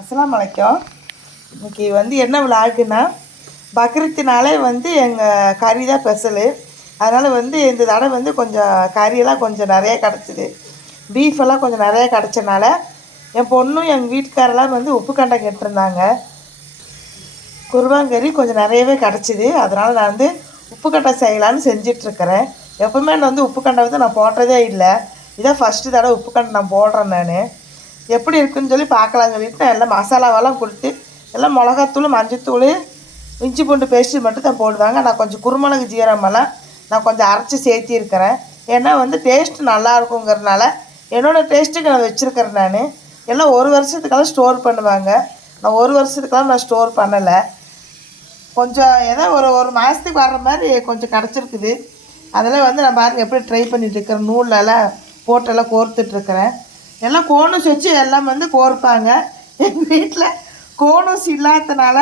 அஸ்ஸலாமு அலைக்கும். இன்னைக்கு வந்து என்ன விளாக்குன்னா பக்ரீத்தினாலே வந்து எங்கள் கறி தான் ஸ்பெஷலு. அதனால் வந்து இந்த தடவை வந்து கொஞ்சம் கறியெல்லாம் கொஞ்சம் நிறைய கிடச்சிது. பீஃப் எல்லாம் கொஞ்சம் நிறைய கிடச்சனால என் பொண்ணும் எங்கள் வீட்டுக்காரெல்லாம் வந்து உப்பு கண்டம் கேட்டிருந்தாங்க குருவாங்கறி கொஞ்சம் நிறையவே கிடச்சிது. அதனால் நான் வந்து உப்பு கண்டை செய்யலான்னு செஞ்சிட்ருக்கிறேன். எப்பவுமே நான் வந்து உப்பு கண்டை வந்து நான் போட்டதே இல்லை. இதான் ஃபஸ்ட்டு தடவை உப்பு கண்டை நான் போடுறேன் நான். எப்படி இருக்குன்னு சொல்லி பார்க்கலாம் சொல்லிட்டு நான் எல்லாம் மசாலாவெல்லாம் கொடுத்து எல்லாம் மிளகாத்தூள் மஞ்சத்தூள் இஞ்சி பூண்டு பேஸ்ட்டு மட்டும் தான் போடுவாங்க. நான் கொஞ்சம் குருமிளகு ஜீரமெல்லாம் நான் கொஞ்சம் அரைச்சி சேர்த்திருக்கிறேன். ஏன்னா வந்து டேஸ்ட்டு நல்லா இருக்குங்கிறதுனால என்னோடய டேஸ்ட்டுக்கு நான் வச்சுருக்கிறேன் நான். எல்லாம் ஒரு வருஷத்துக்கெல்லாம் ஸ்டோர் பண்ணுவாங்க. நான் ஒரு வருஷத்துக்கெல்லாம் நான் ஸ்டோர் பண்ணலை. கொஞ்சம் ஏதோ ஒரு ஒரு மாதத்துக்கு வர்ற மாதிரி கொஞ்சம் கிடச்சிருக்குது. அதெல்லாம் வந்து நான் பாருங்கள் எப்படி ட்ரை பண்ணிகிட்டு இருக்கிறேன். நூலெல்லாம் போட்டெல்லாம் கோர்த்துட்ருக்கிறேன் எல்லாம் கோனஸ் வச்சு எல்லாம் வந்து கோர்ப்பாங்க. எங்கள் வீட்டில் கோனஸ் இல்லாததுனால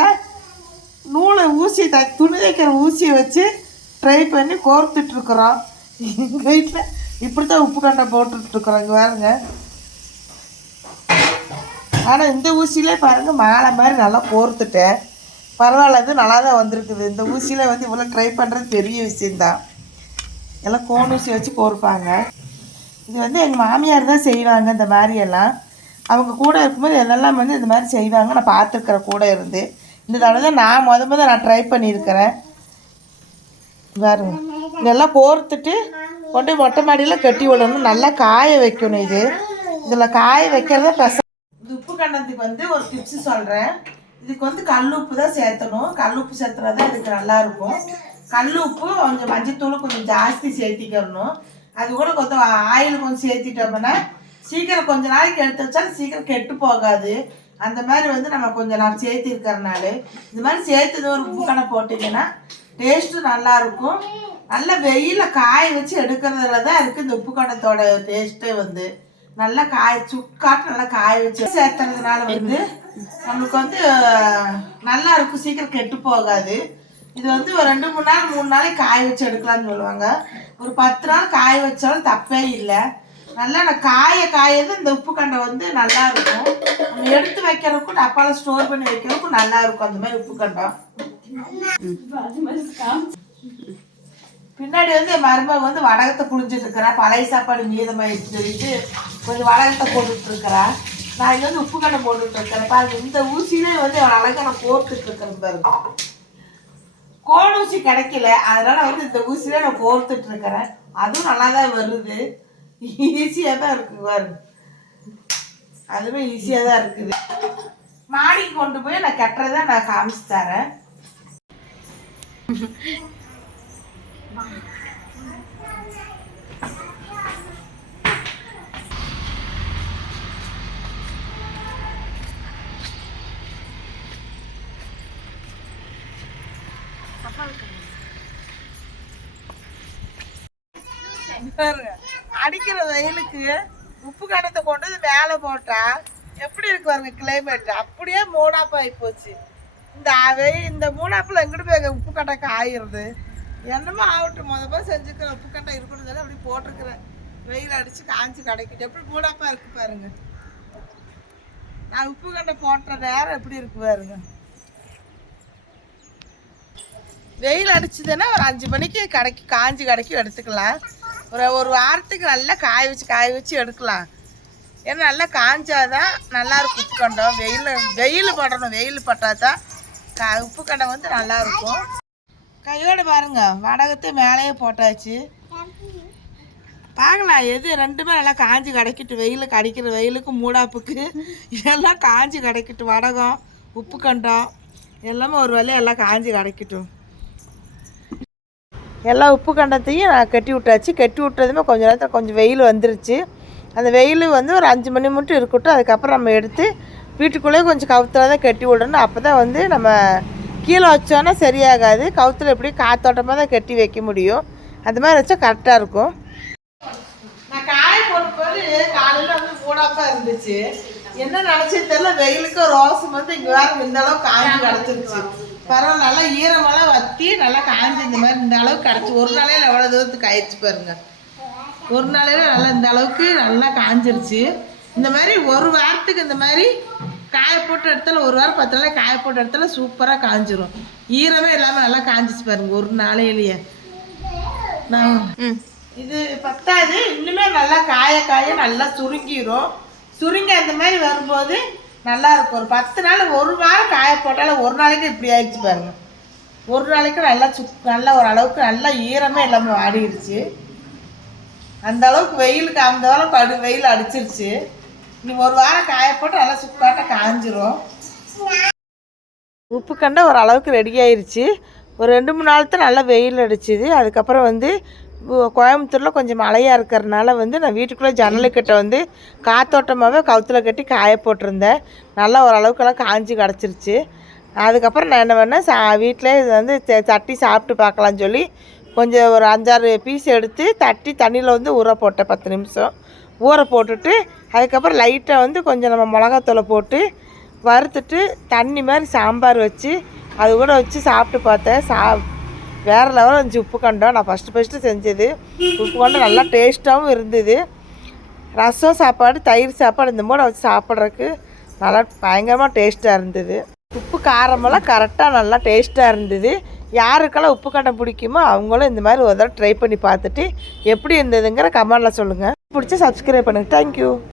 நூலை ஊசி த துணி தைக்கிற ஊசியை வச்சு ட்ரை பண்ணி கோர்த்துட்ருக்குறோம். எங்கள் வீட்டில் இப்படி தான் உப்பு கண்டை போட்டுட்ருக்குறோம் இங்கே பாருங்க. ஆனால் இந்த ஊசியிலே பாருங்கள் மாலை மாதிரி நல்லா கோர்த்துட்டேன். பரவாயில்ல இது நல்லா தான் வந்திருக்குது. இந்த ஊசியில் வந்து இவ்வளோ ட்ரை பண்ணுறது பெரிய விஷயந்தான் எல்லாம் கோன் ஊசி வச்சு கோர்ப்பாங்க. இது வந்து எங்கள் மாமியார் தான் செய்வாங்க இந்த மாதிரி எல்லாம் அவங்க கூட இருக்கும்போது இதெல்லாம் வந்து இந்த மாதிரி செய்வாங்க. நான் பார்த்துருக்குறேன் கூட இருந்து. இந்த தடவை தான் நான் முத முத நான் ட்ரை பண்ணியிருக்கிறேன். பாருங்க. இதெல்லாம் கோர்த்துட்டு கொண்டு போய் மொட்டை மாடியில் கட்டி விடணும். நல்லா காய வைக்கணும் இது. இதில் காய வைக்கிறத பச உப்பு கண்டத்துக்கு வந்து ஒரு டிப்ஸ் சொல்கிறேன் இதுக்கு வந்து கல் உப்பு தான் சேர்த்தணும். கல் உப்பு சேர்த்துனா தான் இதுக்கு நல்லா இருக்கும். கல் உப்பு கொஞ்சம் மஞ்சத்தூள் கொஞ்சம் ஜாஸ்தி சேர்த்திக்கிறணும் அது கூட கொஞ்சம் ஆயில் கொஞ்சம் சேர்த்திட்டோம்னா சீக்கிரம் கொஞ்ச நாளைக்கு எடுத்து வச்சாலும் சீக்கிரம் கெட்டு போகாது. அந்த மாதிரி வந்து நம்ம கொஞ்சம் நான் சேர்த்திருக்கறனால இந்த மாதிரி சேர்த்தது ஒரு உப்பு போட்டிங்கன்னா டேஸ்ட்டும் நல்லா இருக்கும் நல்ல வெயிலில் காய வச்சு எடுக்கிறதுல தான் இருக்குது இந்த உப்பு கண்டத்தோட டேஸ்ட்டே வந்து. நல்லா காய சுக்காட்டு நல்லா காய வச்சு சேர்த்துறதுனால வந்து நம்மளுக்கு வந்து நல்லா இருக்கும் சீக்கிரம் கெட்டு போகாது. இது வந்து ஒரு ரெண்டு மூணு நாள் மூணு நாளைக்கு காய வச்சு எடுக்கலாம்னு சொல்லுவாங்க. ஒரு பத்து நாள் காய வச்சாலும் தப்பே இல்லை. நல்லா நான் காய காயது இந்த உப்பு கண்டை வந்து நல்லா இருக்கும். நம்ம எடுத்து வைக்கிறதுக்கும் டப்பால ஸ்டோர் பண்ணி வைக்கிறதுக்கும் நல்லா இருக்கும் அந்த மாதிரி உப்பு கண்டம் பின்னாடி வந்து என் மருமக வந்து வடகத்தை புளிஞ்சிட்டு இருக்கிறா. பழைய சாப்பாடு மீதமாயிடுச்சு சொல்லிட்டு கொஞ்சம் வடகத்தை போட்டுட்டு இருக்கிறா. நான் இங்க வந்து உப்பு கண்டை போட்டுட்டு இருக்கிறேன். பாருங்க இந்த ஊசியிலே வந்து அழகா நான் போட்டுட்டு இருக்கிறேன் பாருங்க. கோன் ஊசி கிடைக்கல. அதனால வந்து இந்த ஊசியில நான் கோர்த்துட்டு இருக்கிறேன். அதுவும் நல்லா தான் வருது. ஈஸியாக தான் இருக்குது பாருங்க அதுவுமே ஈஸியாக தான் இருக்குது. மாடி கொண்டு போய் நான் கட்டுறதை நான் காமிச்சு தரேன். பாருங்க. அடிக்கிற வெயிலுக்கு உப்பு கணத்தை கொண்டு வந்து மேலே போட்டா எப்படி இருக்கு பாருங்க கிளைமேட் அப்படியே மூடாப்பு ஆகி போச்சு. இந்த வெயில் இந்த மூடாப்புல எங்கிட்டு போய் உப்பு கட்டை காயிறது? என்னமோ ஆகட்டும். முத போய் செஞ்சுக்கிறேன் உப்பு கட்டை இருக்கணும் சொல்லி அப்படி போட்டிருக்கிறேன். வெயில் அடிச்சு காஞ்சி கிடைக்கிட்டு. எப்படி மூடாப்பா இருக்கு பாருங்க. நான் உப்பு கண்டை போட்ட நேரம் எப்படி இருக்கு பாருங்க. வெயில் அடிச்சதுன்னா ஒரு அஞ்சு மணிக்கு கடைக்கு காஞ்சி கடைக்கு எடுத்துக்கலாம். ஒரு ஒரு வாரத்துக்கு நல்லா காய வச்சு காய வச்சு எடுக்கலாம். ஏன்னா நல்லா காஞ்சாதான் நல்லா இருக்கும் உப்பு கண்டம் வெயில் வெயில் படணும். வெயில் பட்டாதான் கா உப்பு கண்டம் வந்து நல்லாயிருக்கும். கையோடு பாருங்கள் பாருங்க. வடகத்தை மேலேயே போட்டாச்சு. பார்க்கலாம். எது ரெண்டுமே நல்லா காஞ்சி கிடைக்கிட்டு. வெயிலுக்கு அடிக்கிற வெயிலுக்கு மூடாப்புக்கு. எல்லாம் காஞ்சி கிடைக்கிட்டு. வடகம் உப்பு கண்டம் எல்லாமே ஒரு வேலையை எல்லாம் காஞ்சி கிடைக்கட்டும். எல்லா உப்பு கண்டத்தையும் நான் கட்டி விட்டாச்சு. கட்டி விட்டதுமே கொஞ்சம் நேரத்தில் கொஞ்சம் வெயில் வந்துருச்சு. அந்த வெயில் வந்து ஒரு அஞ்சு மணி மட்டும் இருக்கட்டும். அதுக்கப்புறம் நம்ம எடுத்து வீட்டுக்குள்ளேயே கொஞ்சம் கவுத்துல தான் கட்டி விடணும். அப்போ தான் வந்து நம்ம கீழே வச்சோன்னா சரியாகாது. கவுத்துல எப்படி காத்தோட்டமாக தான் கட்டி வைக்க முடியும். அந்த மாதிரி வச்சா கரெக்டாக இருக்கும். நான் காய போடும்போது காலையில் வந்து மூடாப்பாக இருந்துச்சு. என்ன நினச்சது தெரியல. வெயிலுக்கு ரோஸ் வந்து இங்கே வேறு இந்த அளவு காஞ்சி கிடச்சிருச்சு. பரவாயில்ல நல்லா ஈரமெல்லாம் வத்தி நல்லா காஞ்சி இந்த மாதிரி இந்த அளவுக்கு கிடச்சி ஒரு நாளையில் எவ்வளோ தூரத்துக்கு ஆயிடுச்சு பாருங்க. ஒரு நாளையில நல்லா இந்த அளவுக்கு நல்லா காஞ்சிருச்சு. இந்த மாதிரி ஒரு வாரத்துக்கு இந்த மாதிரி காய போட்டு இடத்துல ஒரு வாரம் பத்து நாளைக்கு காய போட்ட இடத்துல சூப்பராக காஞ்சிரும். ஈரமே இல்லாமல் நல்லா காஞ்சிச்சு பாருங்க ஒரு நாளையிலேயே. நான் இது பத்தாது இன்னுமே நல்லா காய காய நல்லா சுருங்கிரும். சுருங்கி அந்த மாதிரி வரும்போது நல்லா இருக்கும். ஒரு பத்து நாள் ஒரு வாரம் காய போட்டாலும் ஒரு நாளைக்கு இப்படி ஆயிடுச்சு பாருங்க. ஒரு நாளைக்கு நல்லா சுக் நல்லா ஓரளவுக்கு நல்லா ஈரமே இல்லாமல் வாடிடுச்சு அந்த அளவுக்கு வெயிலுக்கு அந்த அளவுக்கு அடி வெயில் அடிச்சிருச்சு. நீ ஒரு வாரம் காய போட்டு நல்லா சுக்காட்ட காஞ்சிரும். உப்பு கண்டை ஒரு அளவுக்கு ரெடி ஆயிடுச்சு ஒரு ரெண்டு மூணு நாள் தான் நல்லா வெயில் அடிச்சுது. அதுக்கப்புறம் வந்து கோயம்புத்தூரில் கொஞ்சம் மழையாக இருக்கிறதுனால வந்து நான் வீட்டுக்குள்ளே ஜன்னலுக்கிட்ட வந்து காத்தோட்டமாகவே கவுத்தில் கட்டி காய போட்டிருந்தேன். நல்லா ஓரளவுக்கெல்லாம் காஞ்சி கிடச்சிருச்சு. அதுக்கப்புறம் நான் என்ன பண்ணேன் சா வீட்டிலே இது வந்து த- தட்டி சாப்பிட்டு பார்க்கலான்னு சொல்லி கொஞ்சம் ஒரு அஞ்சாறு பீஸ் எடுத்து தட்டி தண்ணியில் வந்து ஊற போட்டேன் பத்து நிமிஷம். ஊற போட்டுட்டு அதுக்கப்புறம் லைட்டாக வந்து கொஞ்சம் நம்ம மிளகாத்தூளை போட்டு வறுத்துட்டு தண்ணி மாதிரி சாம்பார் வச்சு அது கூட வச்சு சாப்பிட்டு பார்த்தேன். சா வேறு லெவலில் இருந்துச்சு உப்பு கண்டம் நான் ஃபஸ்ட்டு ஃபஸ்ட்டு செஞ்சது. உப்பு கண்டம் நல்லா டேஸ்ட்டாகவும் இருந்தது. ரசம் சாப்பாடு தயிர் சாப்பாடு இந்த மூணு வச்சு சாப்பிட்றதுக்கு நல்லா பயங்கரமாக டேஸ்ட்டாக இருந்தது. உப்பு காரமெல்லாம் கரெக்டாக நல்லா டேஸ்ட்டாக இருந்தது. யாருக்கெல்லாம் உப்பு கண்டம் பிடிக்குமோ அவங்களும் இந்த மாதிரி ஒரு தடவை ட்ரை பண்ணி பார்த்துட்டு எப்படி இருந்ததுங்கிற கமெண்டில் சொல்லுங்கள் பிடிச்சி சப்ஸ்கிரைப் பண்ணுங்கள் தேங்க்யூ